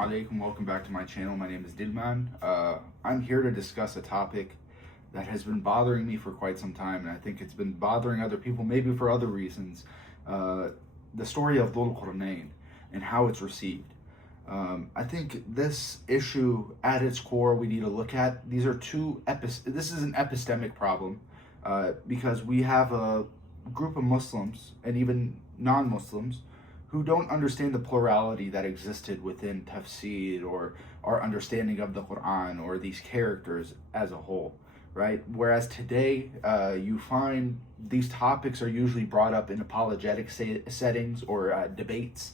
alaikum, welcome back to my channel. My name is Dilman. I'm here to discuss a topic that has been bothering me for quite some time, and I think it's been bothering other people, maybe for other reasons. The story of Dhul Qarnayn and how it's received. I think this issue, at its core, we need to look at. This is an epistemic problem, because we have a group of Muslims and even non-Muslims who don't understand the plurality that existed within tafsir or our understanding of the Qur'an or these characters as a whole, right? Whereas today, you find these topics are usually brought up in apologetic settings or debates,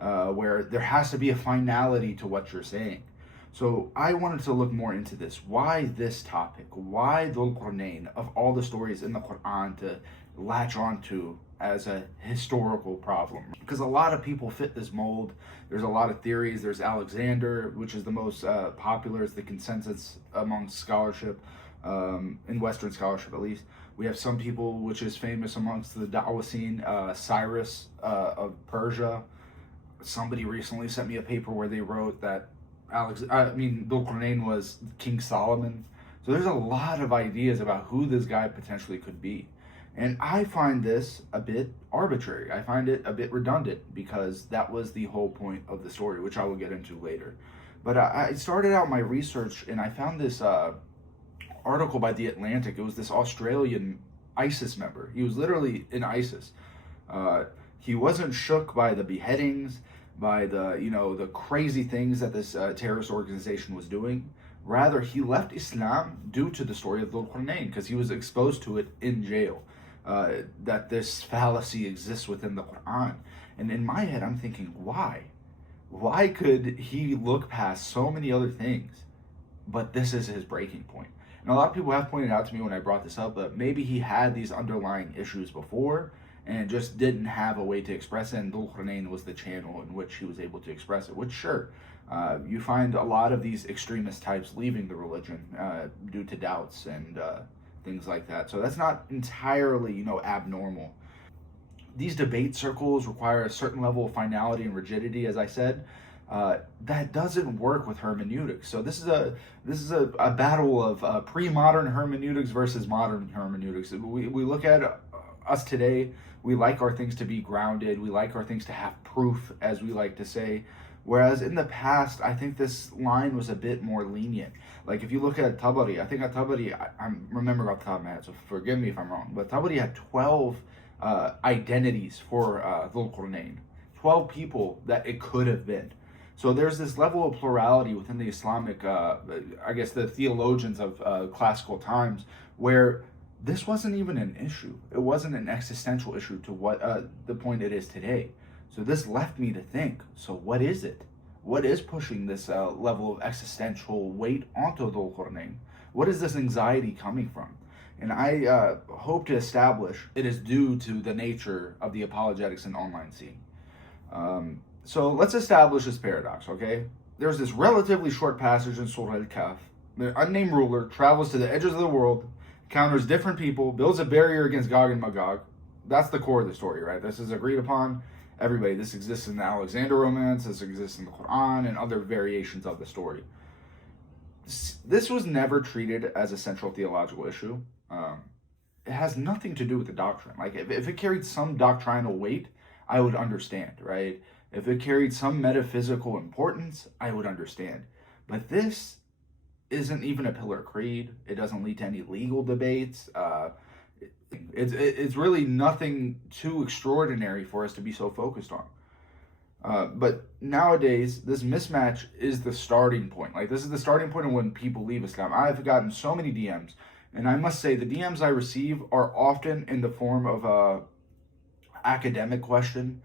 where there has to be a finality to what you're saying. So I wanted to look more into this. Why this topic? Why Dhul Qarnayn, of all the stories in the Qur'an to latch onto as a historical problem? Because a lot of people fit this mold. There's a lot of theories. There's Alexander, which is the most popular, is the consensus among scholarship, in Western scholarship at least. We have some people, which is famous amongst the Da'wah scene, Cyrus of Persia. Somebody recently sent me a paper where they wrote that Dhul Qarnayn was King Solomon. So there's a lot of ideas about who this guy potentially could be. And I find this a bit arbitrary. I find it a bit redundant because that was the whole point of the story, which I will get into later. But I started out my research and I found this article by The Atlantic. It was this Australian ISIS member. He was literally in ISIS. He wasn't shook by the beheadings, by the crazy things that this terrorist organization was doing. Rather, he left Islam due to the story of Dhul Qarnayn because he was exposed to it in jail. That this fallacy exists within the Qur'an. And in my head, I'm thinking, why? Why could he look past so many other things, but this is his breaking point? And a lot of people have pointed out to me when I brought this up that maybe he had these underlying issues before and just didn't have a way to express it, and Dhul Qarnayn was the channel in which he was able to express it, which sure, you find a lot of these extremist types leaving the religion due to doubts and things like that. So that's not entirely, abnormal. These debate circles require a certain level of finality and rigidity, as I said. That doesn't work with hermeneutics. So this is a battle of pre-modern hermeneutics versus modern hermeneutics. We look at us today. We like our things to be grounded. We like our things to have proof, as we like to say. Whereas in the past, I think this line was a bit more lenient. Like if you look at Tabari, I think at Tabari, I remember off the top of my head, so forgive me if I'm wrong, but Tabari had 12 identities for Dhul Qarnayn. 12 people that it could have been. So there's this level of plurality within the Islamic, I guess the theologians of classical times, where this wasn't even an issue. It wasn't an existential issue to what the point it is today. So this left me to think, so what is it? What is pushing this level of existential weight onto Dhul Qarnayn? What is this anxiety coming from? And I hope to establish it is due to the nature of the apologetics and online scene. So let's establish this paradox, okay? There's this relatively short passage in Surah Al-Kahf. The unnamed ruler travels to the edges of the world, encounters different people, builds a barrier against Gog and Magog. That's the core of the story, right? This is agreed upon. Everybody, this exists in the Alexander romance, this exists in the Qur'an, and other variations of the story. This was never treated as a central theological issue. It has nothing to do with the doctrine. Like, if it carried some doctrinal weight, I would understand, right? If it carried some metaphysical importance, I would understand. But this isn't even a pillar creed. It doesn't lead to any legal debates. It's really nothing too extraordinary for us to be so focused on. But nowadays, this mismatch is the starting point. Like, this is the starting point of when people leave Islam. I've gotten so many DMs, and I must say the DMs I receive are often in the form of a academic question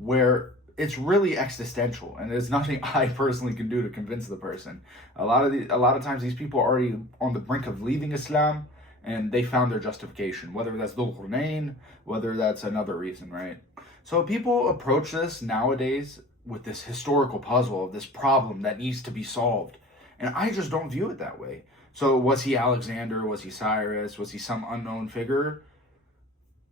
where it's really existential, and there's nothing I personally can do to convince the person. A lot of times these people are already on the brink of leaving Islam, and they found their justification, whether that's Dhul Qarnayn, whether that's another reason, right? So people approach this nowadays with this historical puzzle of this problem that needs to be solved. And I just don't view it that way. So was he Alexander? Was he Cyrus? Was he some unknown figure?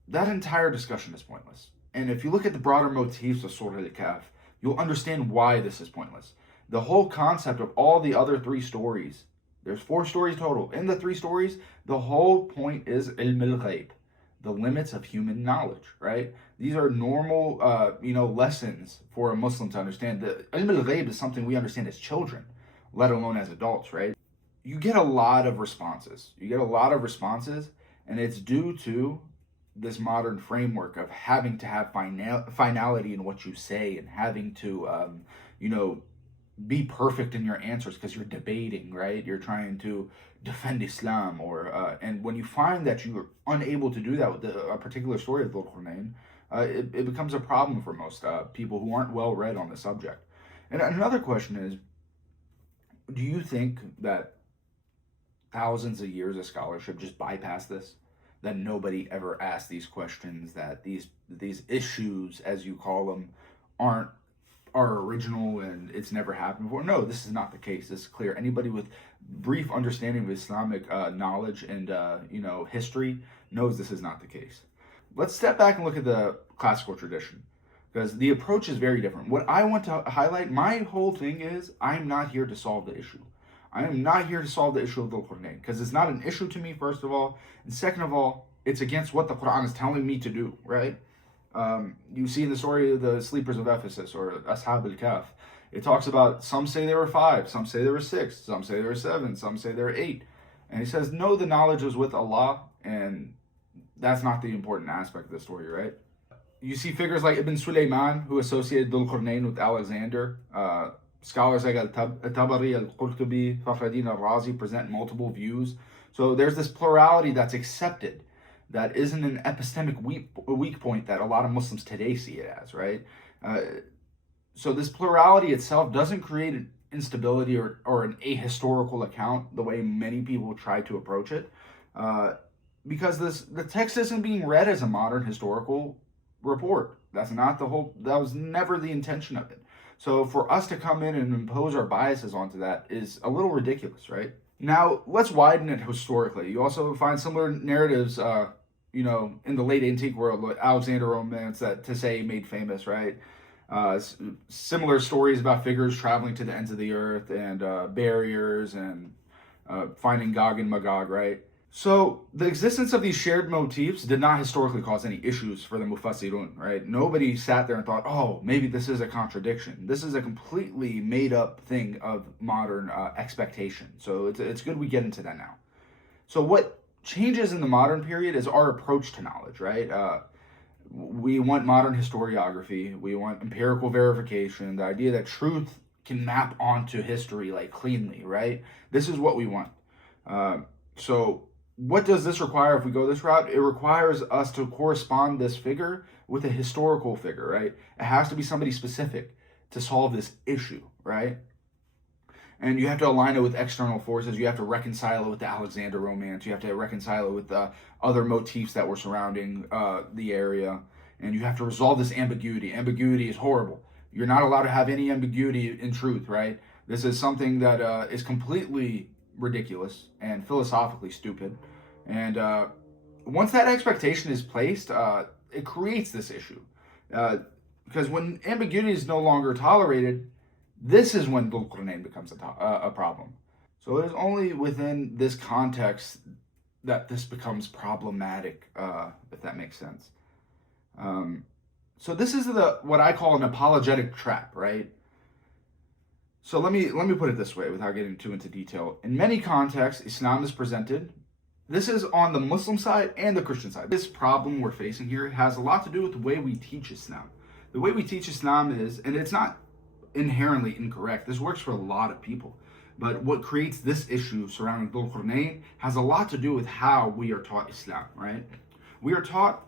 That entire discussion is pointless. And if you look at the broader motifs of Surah Al-Kahf, you'll understand why this is pointless. The whole concept of all the other 3 stories, there's 4 stories total. In the 3 stories, the whole point is ilm al-ghayb, the limits of human knowledge, right? These are normal, lessons for a Muslim to understand. The ilm al-ghayb is something we understand as children, let alone as adults, right? You get a lot of responses. And it's due to this modern framework of having to have finality in what you say, and having to, be perfect in your answers because you're debating, right? You're trying to defend Islam, and when you find that you're unable to do that with a particular story of Dhul Qarnayn, it becomes a problem for most people who aren't well read on the subject. And another question is, do you think that thousands of years of scholarship just bypass this? That nobody ever asked these questions, that these issues, as you call them, are original and it's never happened before? No, this is not the case. This is clear. Anybody with brief understanding of Islamic knowledge and history knows this is not the case. Let's step back and look at the classical tradition, because the approach is very different. What I want to highlight, my whole thing is, I'm not here to solve the issue. I am not here to solve the issue of Dhul Qarnayn, because it's not an issue to me, first of all, and second of all, it's against what the Qur'an is telling me to do, right? You see in the story of the sleepers of Ephesus, or Ashab al-Kahf, it talks about, some say there were 5, some say there were 6, some say there were 7, some say there were 8. And he says, no, the knowledge was with Allah, and that's not the important aspect of the story, right? You see figures like Ibn Sulaiman, who associated Dhul Qarnayn with Alexander. Scholars like Al-Tabari, Al-Qurtubi, Fakhruddin al-Razi present multiple views. So there's this plurality that's accepted, that isn't an epistemic weak point that a lot of Muslims today see it as, right? So this plurality itself doesn't create an instability or an ahistorical account the way many people try to approach it, because the text isn't being read as a modern historical report. That was never the intention of it. So for us to come in and impose our biases onto that is a little ridiculous, right? Now, let's widen it historically. You also find similar narratives, in the late antique world, like Alexander romance that Tissé made famous, right? Similar stories about figures traveling to the ends of the earth and barriers and finding Gog and Magog, right? So the existence of these shared motifs did not historically cause any issues for the Mufassirun, right? Nobody sat there and thought, oh, maybe this is a contradiction. This is a completely made up thing of modern expectation. So it's good we get into that now. So what changes in the modern period is our approach to knowledge, right? We want modern historiography. We want empirical verification. The idea that truth can map onto history like cleanly, right? This is what we want. So what does this require if we go this route? It requires us to correspond this figure with a historical figure, right? It has to be somebody specific to solve this issue, right? And you have to align it with external forces. You have to reconcile it with the Alexander romance. You have to reconcile it with the other motifs that were surrounding the area. And you have to resolve this ambiguity. Ambiguity is horrible. You're not allowed to have any ambiguity in truth, right? This is something that is completely ridiculous and philosophically stupid. And once that expectation is placed, it creates this issue. Because when ambiguity is no longer tolerated, this is when Dhul Qarnayn becomes a problem. So it is only within this context that this becomes problematic, if that makes sense. So this is what I call an apologetic trap, right? So let me put it this way without getting too into detail. In many contexts, Islam is presented. This is on the Muslim side and the Christian side. This problem we're facing here has a lot to do with the way we teach Islam. The way we teach Islam is, and it's not inherently incorrect, this works for a lot of people, but what creates this issue surrounding Dhul Qarnayn has a lot to do with how we are taught Islam, right? We are taught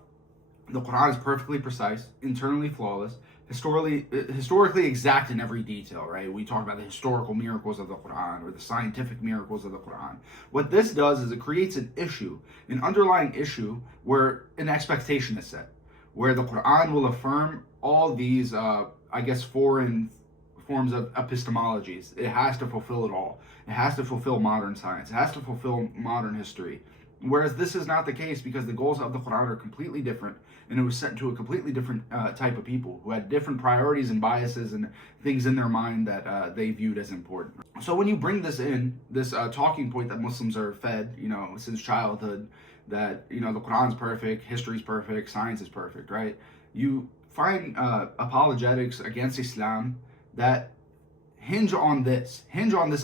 the Quran is perfectly precise, internally flawless, historically exact in every detail, right? We talk about the historical miracles of the Quran or the scientific miracles of the Quran. What this does is it creates an issue, an underlying issue where an expectation is set, where the Quran will affirm all these, foreign forms of epistemologies. It has to fulfill it all. It has to fulfill modern science. It has to fulfill modern history. Whereas this is not the case, because the goals of the Quran are completely different, and it was set to a completely different type of people who had different priorities and biases and things in their mind that they viewed as important. So when you bring this in, this talking point that Muslims are fed, since childhood, that, the Quran's perfect, history's perfect, science is perfect, right? You find apologetics against Islam that hinge on this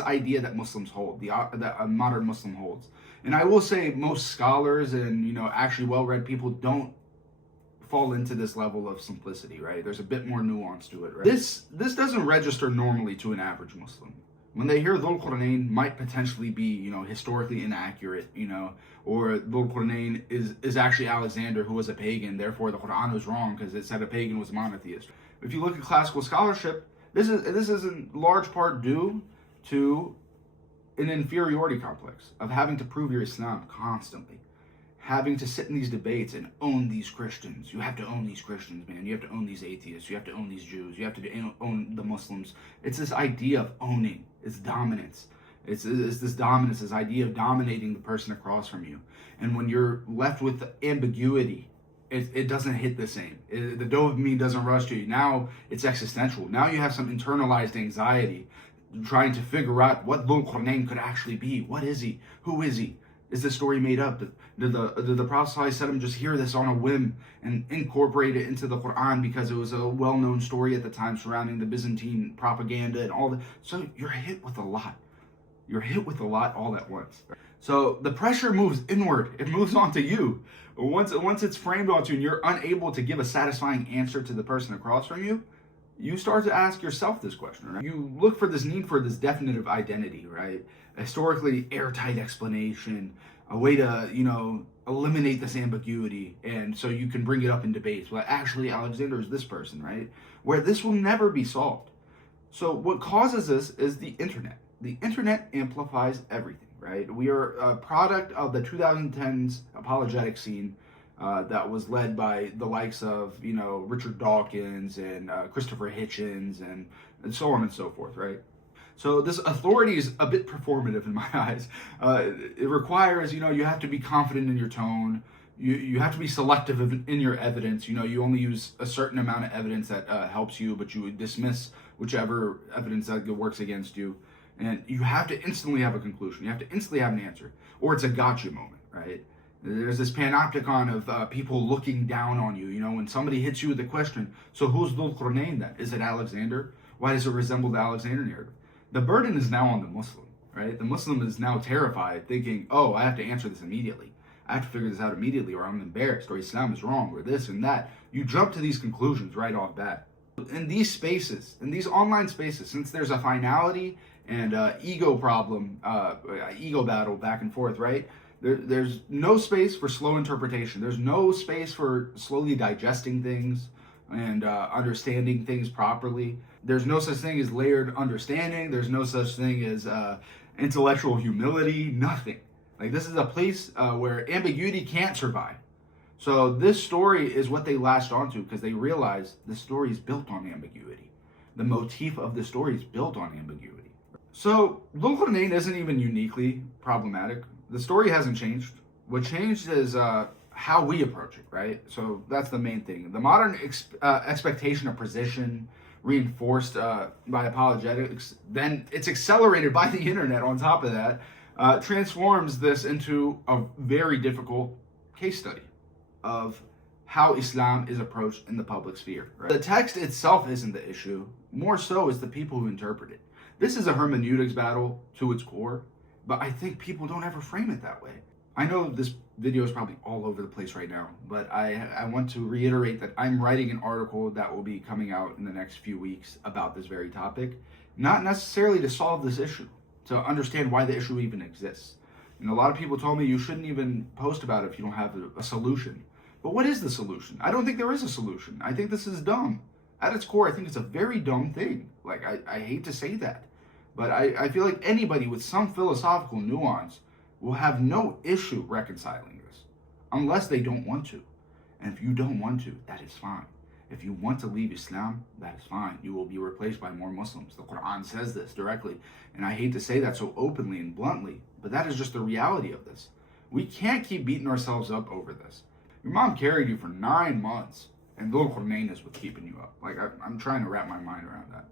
idea that Muslims hold, that a modern Muslim holds. And I will say most scholars and, actually well-read people don't fall into this level of simplicity, right? There's a bit more nuance to it, right? This doesn't register normally to an average Muslim. When they hear Dhul Qarnayn might potentially be, historically inaccurate, or Dhul Qarnayn is actually Alexander, who was a pagan, therefore the Quran was wrong because it said a pagan was a monotheist. If you look at classical scholarship, this is in large part due to an inferiority complex of having to prove your Islam constantly, having to sit in these debates and own these Christians. You have to own these Christians, man. You have to own these atheists. You have to own these Jews. You have to own the Muslims. It's this idea of owning. It's dominance. It's this dominance, this idea of dominating the person across from you. And when you're left with ambiguity, it doesn't hit the same. The dopamine doesn't rush to you. Now it's existential. Now you have some internalized anxiety trying to figure out what Dhul Qarnayn could actually be. What is he? Who is he? Is the story made up? Did the Prophet ﷺ just hear this on a whim and incorporate it into the Qur'an because it was a well-known story at the time surrounding the Byzantine propaganda and all that? So you're hit with a lot. You're hit with a lot all at once. So the pressure moves inward. It moves onto you. Once it's framed onto you and you're unable to give a satisfying answer to the person across from you, you start to ask yourself this question, right? You look for this need for this definitive identity, right? A historically airtight explanation, a way to, eliminate this ambiguity, and so you can bring it up in debates. Well, actually, Alexander is this person, right? Where this will never be solved. So what causes this is the internet. The internet amplifies everything, right? We are a product of the 2010s apologetic scene that was led by the likes of, Richard Dawkins and Christopher Hitchens and so on and so forth, right? So this authority is a bit performative in my eyes. It requires, you have to be confident in your tone. You have to be selective in your evidence. You only use a certain amount of evidence that helps you, but you dismiss whichever evidence that works against you. And you have to instantly have a conclusion. You have to instantly have an answer. Or it's a gotcha moment, right? There's this panopticon of people looking down on you. When somebody hits you with a question, so who's Dhul Qarnayn then? Is it Alexander? Why does it resemble the Alexander narrative? The burden is now on the Muslim, right? The Muslim is now terrified, thinking, oh, I have to answer this immediately. I have to figure this out immediately, or I'm embarrassed, or Islam is wrong, or this and that. You jump to these conclusions right off bat. In these spaces, in these online spaces, since there's a finality and ego problem, ego battle back and forth, right? There's no space for slow interpretation. There's no space for slowly digesting things and understanding things properly. There's no such thing as layered understanding. There's no such thing as intellectual humility, nothing. Like, this is a place where ambiguity can't survive. So this story is what they latched onto because they realized the story is built on ambiguity. The motif of the story is built on ambiguity. So Dhul Qarnayn isn't even uniquely problematic. The story hasn't changed. What changed is how we approach it, right? So that's the main thing. The modern expectation of precision, reinforced by apologetics, then it's accelerated by the internet on top of that, transforms this into a very difficult case study of how Islam is approached in the public sphere. Right? The text itself isn't the issue, more so is the people who interpret it. This is a hermeneutics battle to its core, but I think people don't ever frame it that way. I know this video is probably all over the place right now, but I want to reiterate that I'm writing an article that will be coming out in the next few weeks about this very topic, not necessarily to solve this issue, to understand why the issue even exists. And a lot of people told me you shouldn't even post about it if you don't have a solution. But what is the solution? I don't think there is a solution. I think this is dumb. At its core, I think it's a very dumb thing. Like, I hate to say that, but I feel like anybody with some philosophical nuance will have no issue reconciling this, unless they don't want to. And if you don't want to, that is fine. If you want to leave Islam, that is fine. You will be replaced by more Muslims. The Qur'an says this directly. And I hate to say that so openly and bluntly, but that is just the reality of this. We can't keep beating ourselves up over this. Your mom carried you for 9 months, and Dhul Qarnayn is what's keeping you up. Like, I'm trying to wrap my mind around that.